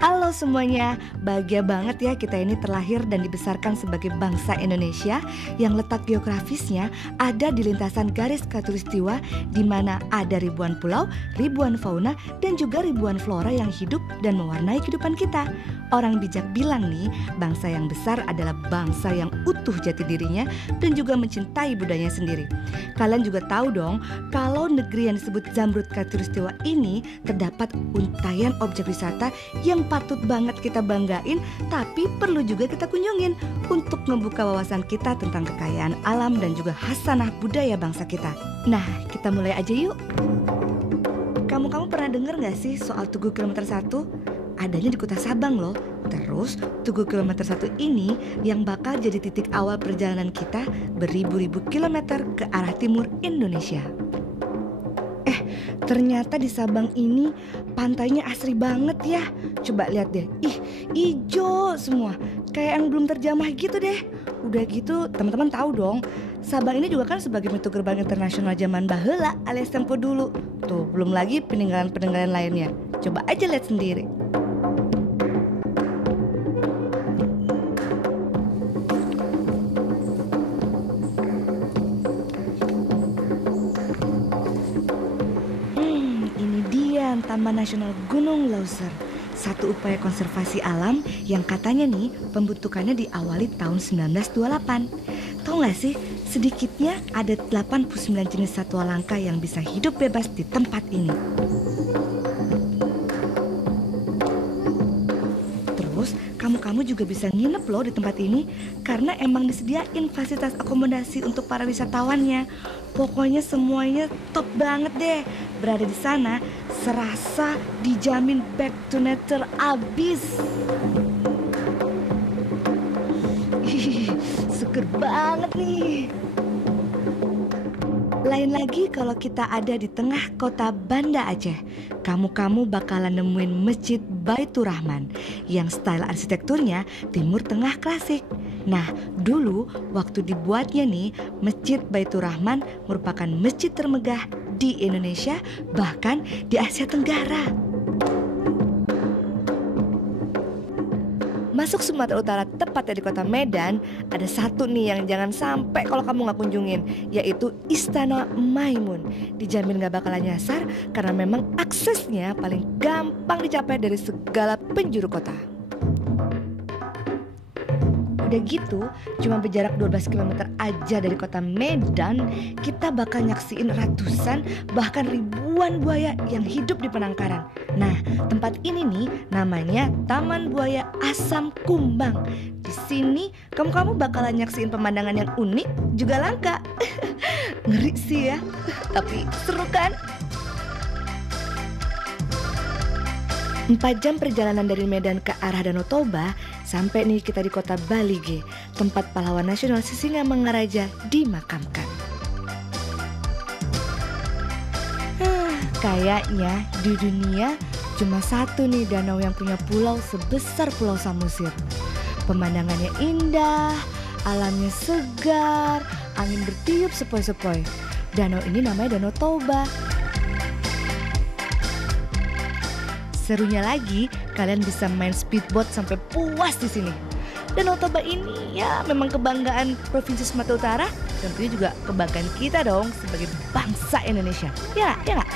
Halo semuanya, bahagia banget ya kita ini terlahir dan dibesarkan sebagai bangsa Indonesia yang letak geografisnya ada di lintasan garis khatulistiwa di mana ada ribuan pulau, ribuan fauna, dan juga ribuan flora yang hidup dan mewarnai kehidupan kita. Orang bijak bilang nih, bangsa yang besar adalah bangsa yang utuh jati dirinya dan juga mencintai budayanya sendiri. Kalian juga tahu dong, kalau negeri yang disebut Zamrud Khatulistiwa ini terdapat untayan objek wisata yang patut banget kita banggain, tapi perlu juga kita kunjungin untuk membuka wawasan kita tentang kekayaan alam dan juga khasanah budaya bangsa kita. Nah, kita mulai aja yuk. Kamu pernah denger gak sih soal Tugu Kilometer 1? Adanya di Kota Sabang loh. Terus Tugu Kilometer 1 ini yang bakal jadi titik awal perjalanan kita beribu-ribu kilometer ke arah timur Indonesia. Ternyata di Sabang ini pantainya asri banget ya. Coba lihat deh, ijo semua, kayak yang belum terjamah gitu deh. Udah gitu teman-teman tahu dong, Sabang ini juga kan sebagai pintu gerbang internasional zaman baheula alias tempo dulu. Tuh belum lagi peninggalan-peninggalan lainnya. Coba aja lihat sendiri. Taman Nasional Gunung Leuser, satu upaya konservasi alam yang katanya nih pembentukannya diawali tahun 1928. Tahu nggak sih, sedikitnya ada 89 jenis satwa langka yang bisa hidup bebas di tempat ini. Terus kamu juga bisa nginep loh di tempat ini karena emang disediain fasilitas akomodasi untuk para wisatawannya. Pokoknya semuanya top banget deh. Berada di sana serasa dijamin back to nature abis. Seger banget nih. Lain lagi kalau kita ada di tengah kota Banda Aceh. Kamu bakalan nemuin Masjid Baitur Rahman yang style arsitekturnya Timur Tengah klasik. Nah, dulu waktu dibuatnya nih, Masjid Baitur Rahman merupakan masjid termegah di Indonesia, bahkan di Asia Tenggara. Masuk Sumatera Utara, tepatnya di kota Medan, ada satu nih yang jangan sampai kalau kamu nggak kunjungin, yaitu Istana Maimun. Dijamin nggak bakalan nyasar karena memang aksesnya paling gampang dicapai dari segala penjuru kota. Udah gitu, cuma berjarak 12 km aja dari kota Medan, kita bakal nyaksiin ratusan bahkan ribuan buaya yang hidup di penangkaran. Nah, tempat ini nih namanya Taman Buaya Asam Kumbang. Di sini kamu bakalan nyaksiin pemandangan yang unik juga langka. Ngeri sih ya, tapi seru kan? 4 jam perjalanan dari Medan ke arah Danau Toba, sampai nih kita di kota Balige, tempat pahlawan nasional Sisingamangaraja dimakamkan. Kayaknya di dunia cuma satu nih danau yang punya pulau sebesar Pulau Samosir. Pemandangannya indah, alamnya segar, angin bertiup sepoi-sepoi. Danau ini namanya Danau Toba. Serunya lagi, kalian bisa main speedboat sampai puas di sini. Danau Toba ini ya memang kebanggaan Provinsi Sumatera Utara, tentunya juga kebanggaan kita dong sebagai bangsa Indonesia. Ya nggak?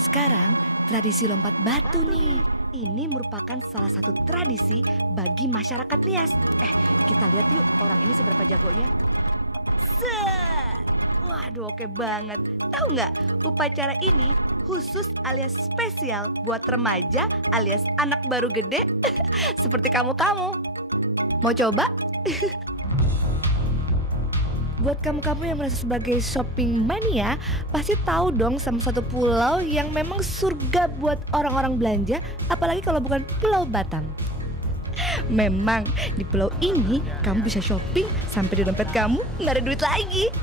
Sekarang tradisi lompat batu nih. Ini merupakan salah satu tradisi bagi masyarakat Nias. Kita lihat yuk orang ini seberapa jagonya. Set! Waduh, oke banget. Tahu nggak, upacara ini khusus alias spesial buat remaja alias anak baru gede seperti kamu. Mau coba? Buat kamu yang merasa sebagai shopping mania, pasti tahu dong sama satu pulau yang memang surga buat orang-orang belanja, apalagi kalau bukan Pulau Batam. Memang di pulau ini kamu bisa shopping sampai di dompet kamu nggak ada duit lagi.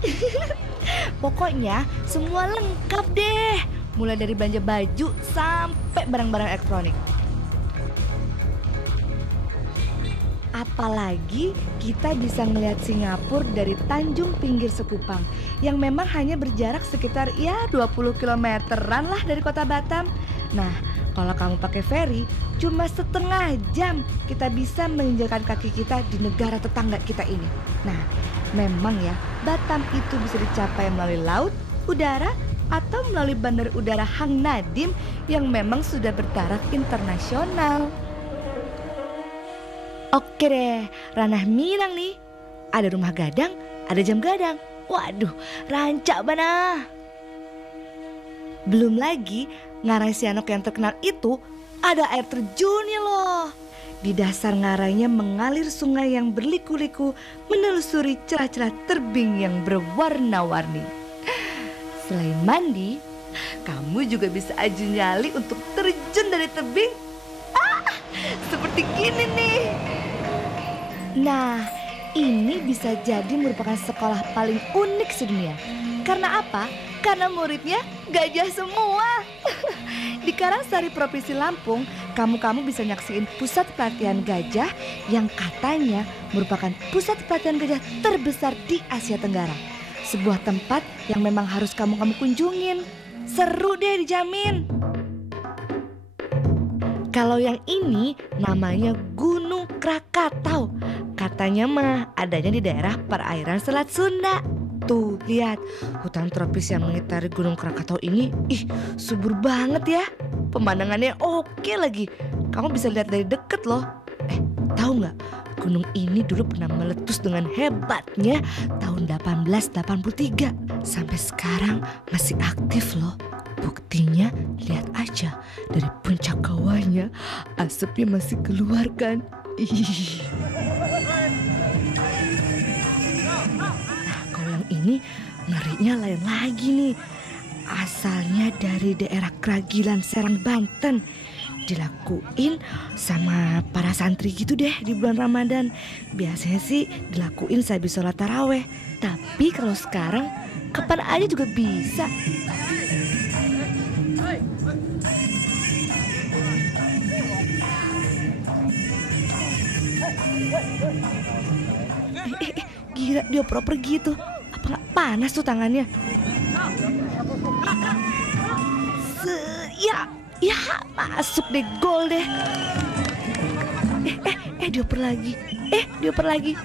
Pokoknya semua lengkap deh, mulai dari belanja baju sampai barang-barang elektronik. Apalagi kita bisa ngelihat Singapura dari Tanjung Pinggir Sekupang yang memang hanya berjarak sekitar 20 kilometeran lah dari kota Batam. Nah, kalau kamu pakai ferry, cuma setengah jam kita bisa menginjakan kaki kita di negara tetangga kita ini. Nah, memang ya, Batam itu bisa dicapai melalui laut, udara, atau melalui bandar udara Hang Nadim yang memang sudah bertaraf internasional. Oke deh, ranah Minang nih. Ada rumah gadang, ada jam gadang. Waduh, rancak bana. Belum lagi, Ngarai Sianok yang terkenal itu ada air terjunnya loh. Di dasar ngarainya mengalir sungai yang berliku-liku menelusuri celah-celah tebing yang berwarna-warni. Selain mandi, kamu juga bisa aju nyali untuk terjun dari tebing. Seperti gini nih. Nah, ini bisa jadi merupakan sekolah paling unik sedunia. Karena apa? Karena muridnya gajah semua. Di Karangsari Provinsi Lampung, kamu bisa nyaksiin pusat pelatihan gajah yang katanya merupakan pusat pelatihan gajah terbesar di Asia Tenggara. Sebuah tempat yang memang harus kamu kunjungin. Seru deh, dijamin. Kalau yang ini namanya Gunung Krakatau. Katanya mah adanya di daerah perairan Selat Sunda. Tuh, lihat hutan tropis yang mengitari Gunung Krakatau ini. Subur banget ya. Pemandangannya oke lagi. Kamu bisa lihat dari deket loh. Tahu nggak? Gunung ini dulu pernah meletus dengan hebatnya tahun 1883. Sampai sekarang masih aktif loh. Buktinya lihat aja, dari puncak kawahnya asapnya masih keluar kan. Nah, kalau yang ini ngerinya lain lagi nih. Asalnya dari daerah Kragilan, Serang, Banten. Dilakuin sama para santri gitu deh di bulan Ramadan. Biasanya sih dilakuin sehabis sholat taraweh. Tapi kalau sekarang kapan aja juga bisa. Gila, dia proper gitu. Apa gak panas tuh tangannya? Ya masuk deh, gol deh. Dioper lagi.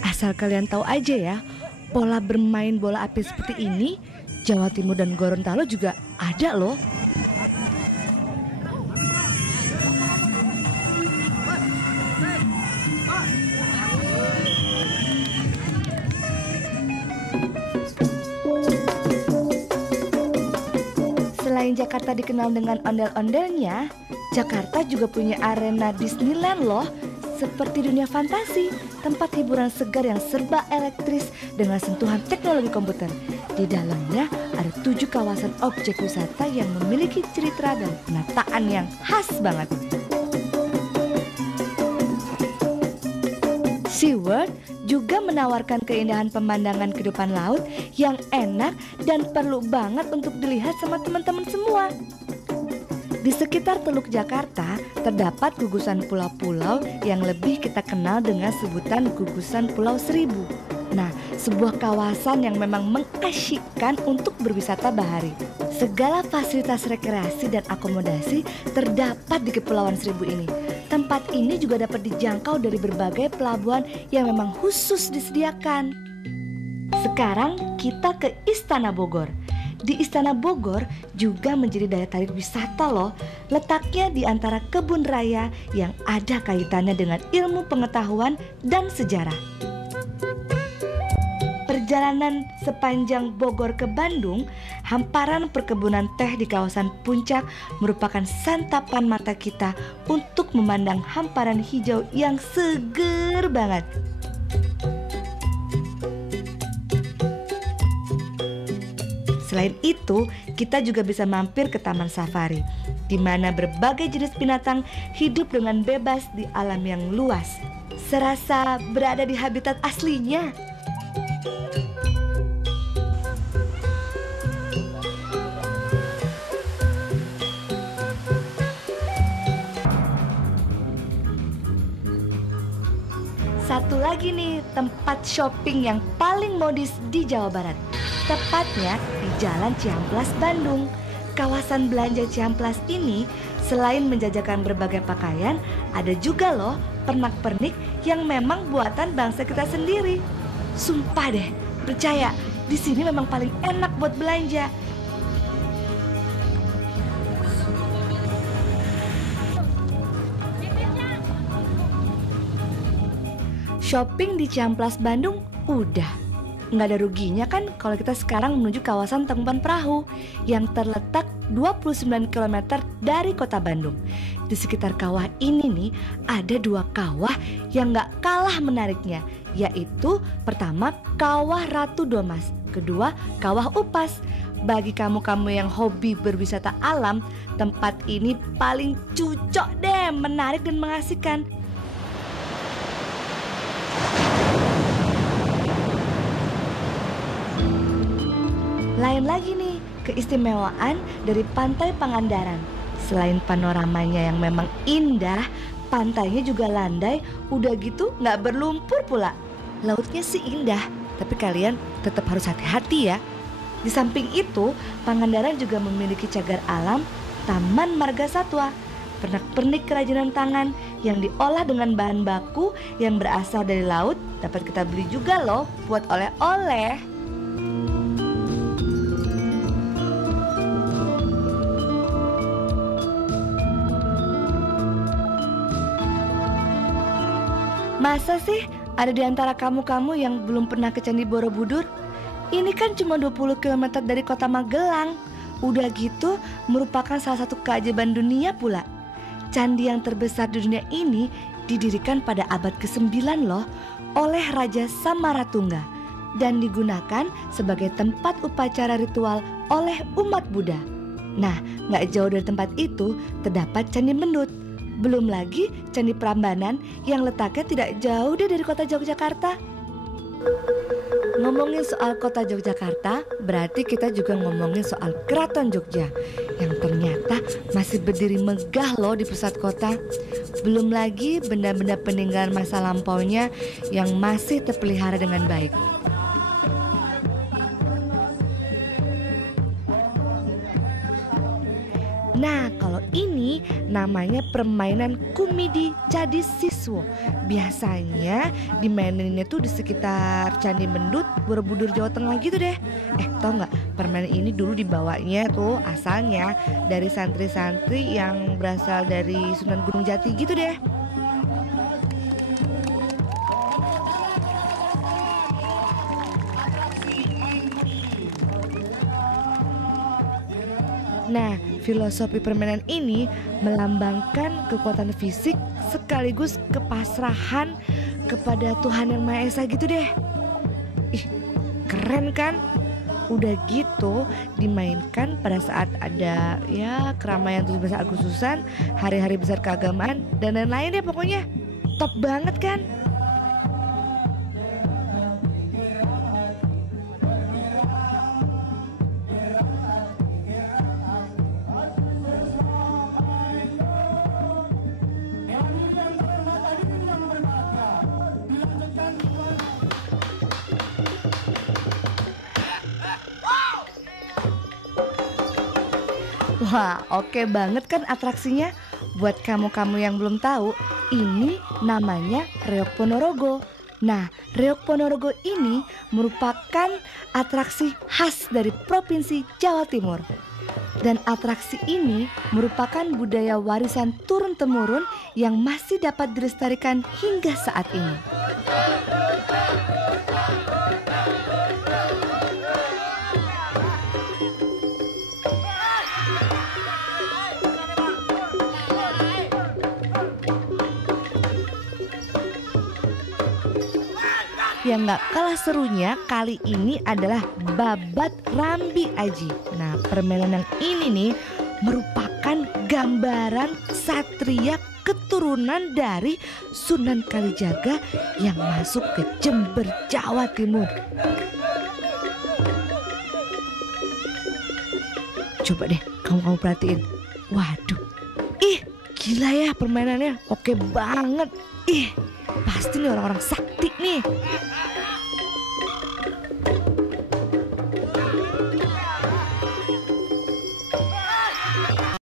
Asal kalian tahu aja ya, pola bermain bola api seperti ini Jawa Timur dan Gorontalo juga ada loh. Selain Jakarta dikenal dengan ondel-ondelnya, Jakarta juga punya arena Disneyland loh. Seperti dunia fantasi, tempat hiburan segar yang serba elektris dengan sentuhan teknologi komputer. Di dalamnya ada 7 kawasan objek wisata yang memiliki cerita dan penataan yang khas banget. SeaWorld juga menawarkan keindahan pemandangan kehidupan laut yang enak dan perlu banget untuk dilihat sama teman-teman semua. Di sekitar Teluk Jakarta terdapat gugusan pulau-pulau yang lebih kita kenal dengan sebutan gugusan Pulau Seribu. Nah, sebuah kawasan yang memang mengasyikkan untuk berwisata bahari. Segala fasilitas rekreasi dan akomodasi terdapat di Kepulauan Seribu ini. Tempat ini juga dapat dijangkau dari berbagai pelabuhan yang memang khusus disediakan. Sekarang kita ke Istana Bogor. Di Istana Bogor juga menjadi daya tarik wisata loh. Letaknya di antara kebun raya yang ada kaitannya dengan ilmu pengetahuan dan sejarah. Perjalanan sepanjang Bogor ke Bandung, hamparan perkebunan teh di kawasan Puncak merupakan santapan mata kita untuk memandang hamparan hijau yang seger banget. Selain itu, kita juga bisa mampir ke Taman Safari, di mana berbagai jenis binatang hidup dengan bebas di alam yang luas. Serasa berada di habitat aslinya. Satu lagi nih, tempat shopping yang paling modis di Jawa Barat. tepatnya di Jalan Ciamplas, Bandung. Kawasan belanja Ciamplas ini selain menjajakan berbagai pakaian, ada juga loh pernak-pernik yang memang buatan bangsa kita sendiri. Sumpah deh, percaya, di sini memang paling enak buat belanja. Shopping di Ciamplas, Bandung udah. Nggak ada ruginya kan kalau kita sekarang menuju kawasan Tangkuban Perahu yang terletak 29 km dari kota Bandung. Di sekitar kawah ini nih ada 2 kawah yang nggak kalah menariknya, yaitu pertama Kawah Ratu Domas, kedua Kawah Upas. Bagi kamu-kamu yang hobi berwisata alam, tempat ini paling cocok deh, menarik dan mengasihkan. Lain lagi nih keistimewaan dari Pantai Pangandaran. Selain panoramanya yang memang indah, pantainya juga landai, udah gitu nggak berlumpur pula. Lautnya sih indah, tapi kalian tetap harus hati-hati ya. Di samping itu, Pangandaran juga memiliki cagar alam, Taman Marga Satwa, pernak-pernik kerajinan tangan yang diolah dengan bahan baku yang berasal dari laut, dapat kita beli juga loh buat oleh-oleh. Masa sih ada di antara kamu-kamu yang belum pernah ke Candi Borobudur? Ini kan cuma 20 km dari kota Magelang. Udah gitu merupakan salah satu keajaiban dunia pula. Candi yang terbesar di dunia ini didirikan pada abad ke-9 loh oleh Raja Samaratungga dan digunakan sebagai tempat upacara ritual oleh umat Buddha. Nah, gak jauh dari tempat itu terdapat Candi Mendut. Belum lagi Candi Prambanan yang letaknya tidak jauh deh dari kota Yogyakarta. Ngomongin soal kota Yogyakarta, berarti kita juga ngomongin soal Keraton Jogja yang ternyata masih berdiri megah loh di pusat kota. Belum lagi benda-benda peninggalan masa lampaunya yang masih terpelihara dengan baik. Nah, kalau ini namanya permainan Kumidi Cadi Siswo. Biasanya dimaininnya tuh di sekitar Candi Mendut, Borobudur, Jawa Tengah gitu deh. Tau nggak? Permainan ini dulu dibawanya tuh asalnya dari santri-santri yang berasal dari Sunan Gunung Jati gitu deh. Nah, filosofi permainan ini melambangkan kekuatan fisik sekaligus kepasrahan kepada Tuhan Yang Maha Esa gitu deh. Ih, keren kan? Udah gitu dimainkan pada saat ada ya keramaian 17 Agustusan, hari-hari besar keagamaan dan lain-lain deh pokoknya. Top banget kan? Wah, oke banget kan atraksinya? Buat kamu-kamu yang belum tahu, ini namanya Reog Ponorogo. Nah, Reog Ponorogo ini merupakan atraksi khas dari Provinsi Jawa Timur. Dan atraksi ini merupakan budaya warisan turun-temurun yang masih dapat dilestarikan hingga saat ini. Yang gak kalah serunya kali ini adalah Babat Rambi Aji. Nah, permainan yang ini nih merupakan gambaran satria keturunan dari Sunan Kalijaga yang masuk ke Jember, Jawa Timur. Coba deh kamu perhatiin. Waduh, ih gila ya permainannya, oke banget. Ih, pasti nih orang-orang sakti nih.